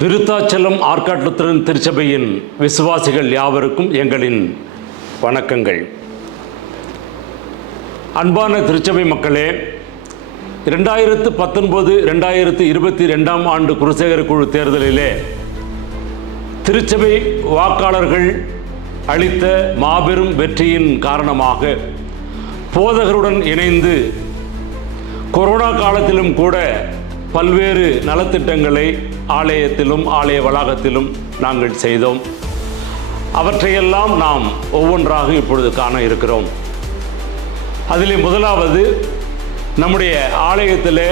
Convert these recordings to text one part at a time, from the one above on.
விருத்தாச்சலம் ஆற்காட்டுத்திறன் திருச்சபையின் விசுவாசிகள் யாவருக்கும் எங்களின் வணக்கங்கள். அன்பான திருச்சபை மக்களே, 2019-2022 ஆண்டு குருசேகர குழு தேர்தலிலே திருச்சபை வாக்காளர்கள் அளித்த மாபெரும் வெற்றியின் காரணமாக போதகருடன் இணைந்து கொரோனா காலத்திலும் கூட பல்வேறு நலத்திட்டங்களை ஆலயத்திலும் ஆலய வளாகத்திலும் நாங்கள் செய்தோம். அவற்றையெல்லாம் நாம் ஒவ்வொன்றாக இப்பொழுது காண இருக்கிறோம். அதிலே முதலாவது, நம்முடைய ஆலயத்திலே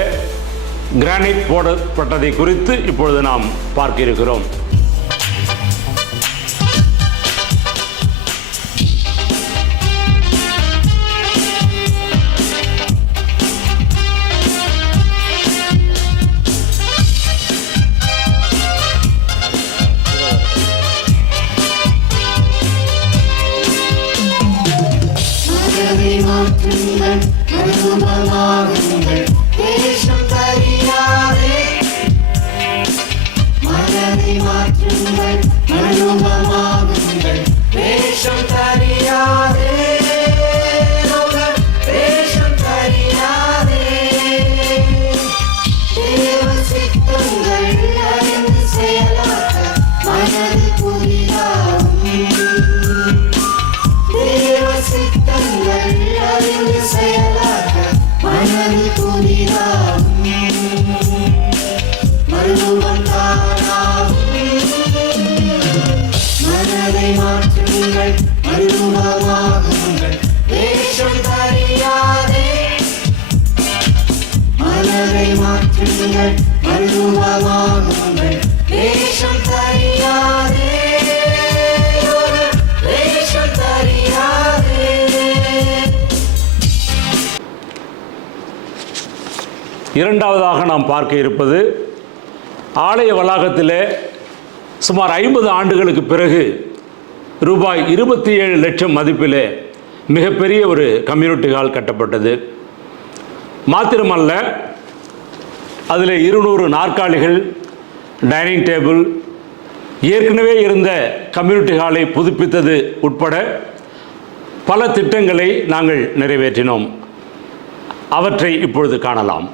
கிரானைட் போடப்பட்டதை குறித்து இப்பொழுது நாம் பார்க்க இருக்கிறோம். இரண்டாவதாக நாம் பார்க்க இருப்பது, ஆலய வளாகத்திலே சுமார் 50 ஆண்டுகளுக்கு பிறகு ரூபாய் 27 லட்சம் மதிப்பிலே மிகப்பெரிய ஒரு கம்யூனிட்டி ஹால் கட்டப்பட்டது. மாத்திரமல்ல, அதில் 200 நாற்காலிகள், டைனிங் டேபிள், ஏற்கனவே இருந்த கம்யூனிட்டி ஹாலை புதுப்பித்தது உட்பட பல திட்டங்களை நாங்கள் நிறைவேற்றினோம். அவற்றை இப்பொழுது காணலாம்.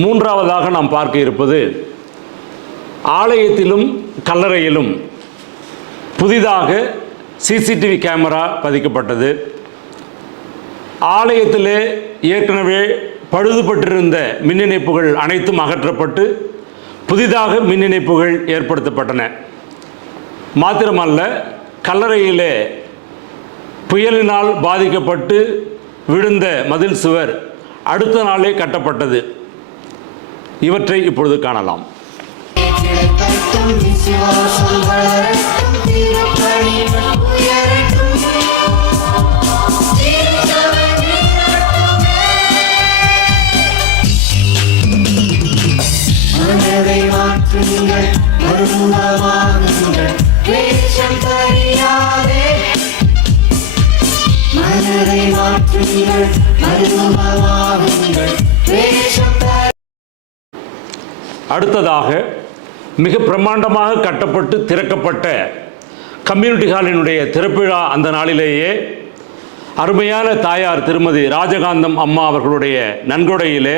மூன்றாவதாக நாம் பார்க்க இருப்பது, ஆலயத்திலும் கல்லறையிலும் புதிதாக சிசிடிவி கேமரா பதிக்கப்பட்டது. ஆலயத்திலே ஏற்கனவே பழுதுபட்டிருந்த மின் இணைப்புகள் அனைத்தும் அகற்றப்பட்டு புதிதாக மின் இணைப்புகள் ஏற்படுத்தப்பட்டன. மாத்திரமல்ல, கல்லறையிலே புயலினால் பாதிக்கப்பட்டு விழுந்த மதில் சுவர் அடுத்த நாளே கட்டப்பட்டது. இவற்றை இப்பொழுது காணலாம். அடுத்ததாக, மிக பிரம்மாண்டமாக கட்டப்பட்டு திறக்கப்பட்ட கம்யூனிட்டி ஹாலினுடைய திறப்பிழா அந்த நாளிலேயே அருமையான தாயார் திருமதி ராஜகாந்தம் அம்மா அவர்களுடைய நன்கொடையிலே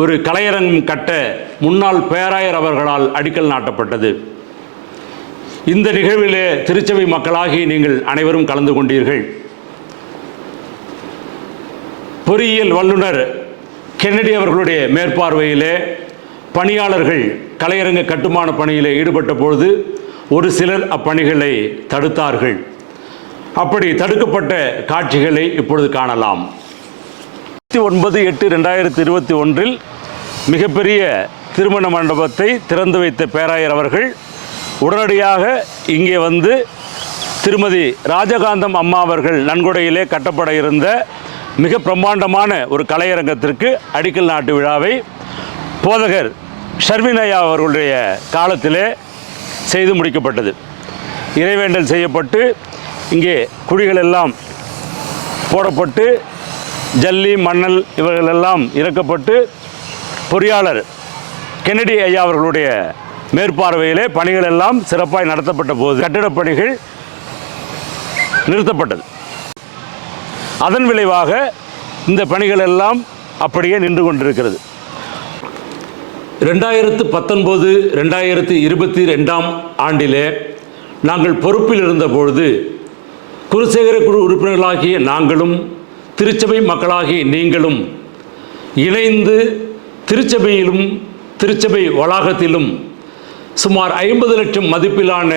ஒரு கலையரங்கம் கட்ட முன்னாள் பேராயர் அவர்களால் அடிக்கல் நாட்டப்பட்டது. இந்த நிகழ்விலே திருச்சபை மக்களாகி நீங்கள் அனைவரும் கலந்து கொண்டீர்கள். பொறியியல் வல்லுநர் கென்னடி அவர்களுடைய மேற்பார்வையிலே பணியாளர்கள் கலையரங்க கட்டுமான பணியில் ஈடுபட்ட பொழுது ஒரு சிலர் அப்பணிகளை தடுத்தார்கள். அப்படி தடுக்கப்பட்ட காட்சிகளை இப்பொழுது காணலாம். 29/8/2021 மிகப்பெரிய திருமண மண்டபத்தை திறந்து வைத்த பேராயர் அவர்கள் உடனடியாக இங்கே வந்து திருமதி ராஜகாந்தம் அம்மா அவர்கள் நன்கொடையிலே கட்டப்பட இருந்த மிக பிரம்மாண்டமான ஒரு கலையரங்கத்திற்கு அடிக்கல் நாட்டு விழாவை போதகர் ஷர்மினையா அவர்களுடைய காலத்திலே செய்து முடிக்கப்பட்டது. இறைவேண்டல் செய்யப்பட்டு இங்கே குழிகள் எல்லாம் போடப்பட்டு ஜல்லி மணல் இவர்களெல்லாம் இறக்கப்பட்டு பொறியாளர் கென்னடி ஐயா அவர்களுடைய மேற்பார்வையிலே பணிகள் எல்லாம் சிறப்பாக நடத்தப்பட்ட போது கட்டிடப் பணிகள் நிறுத்தப்பட்டது. அதன் விளைவாக இந்த பணிகள் எல்லாம் அப்படியே நின்று கொண்டிருக்கிறது. 2019-2022 ஆண்டிலே நாங்கள் பொறுப்பில் இருந்தபொழுது குருசேகர குழு உறுப்பினர்களாகிய நாங்களும் திருச்சபை மக்களாகிய நீங்களும் இணைந்து திருச்சபையிலும் திருச்சபை வளாகத்திலும் சுமார் 50 லட்சம் மதிப்பிலான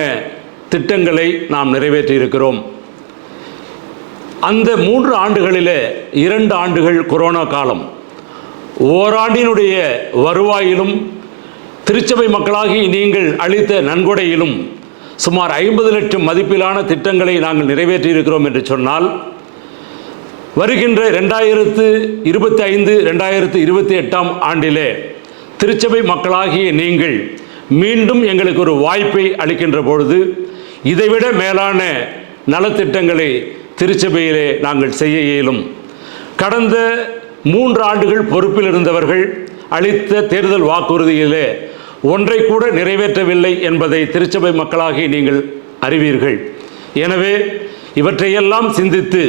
திட்டங்களை நாம் நிறைவேற்றியிருக்கிறோம். அந்த 3 ஆண்டுகளிலே 2 ஆண்டுகள் கொரோனா காலம். ஓராண்டினுடைய வருவாயிலும் திருச்சபை மக்களாகி நீங்கள் அளித்த நன்கொடையிலும் சுமார் 50 லட்சம் மதிப்பிலான திட்டங்களை நாங்கள் நிறைவேற்றியிருக்கிறோம் என்று சொன்னால், வருகின்ற 2025-2028 ஆண்டிலே திருச்சபை மக்களாகிய நீங்கள் மீண்டும் எங்களுக்கு ஒரு வாய்ப்பை அளிக்கின்ற பொழுது இதைவிட மேலான நலத்திட்டங்களை திருச்சபையிலே நாங்கள் செய்ய இயலும். கடந்த 3 ஆண்டுகள் பொறுப்பில் இருந்தவர்கள் அளித்த தேர்தல் வாக்குறுதியிலே ஒன்றை கூட நிறைவேற்றவில்லை என்பதை திருச்சபை மக்களாகி நீங்கள் அறிவீர்கள். எனவே இவற்றையெல்லாம் சிந்தித்து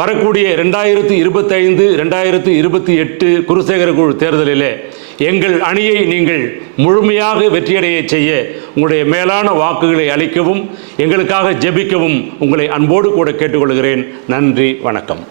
வரக்கூடிய 2025-2028 குருசேகர குழு தேர்தலிலே எங்கள் அணியை நீங்கள் முழுமையாக வெற்றியடைய செய்ய உங்களுடைய மேலான வாக்குகளை அளிக்கவும் எங்களுக்காக ஜெபிக்கவும் உங்களை அன்போடு கூட கேட்டுக்கொள்கிறேன். நன்றி, வணக்கம்.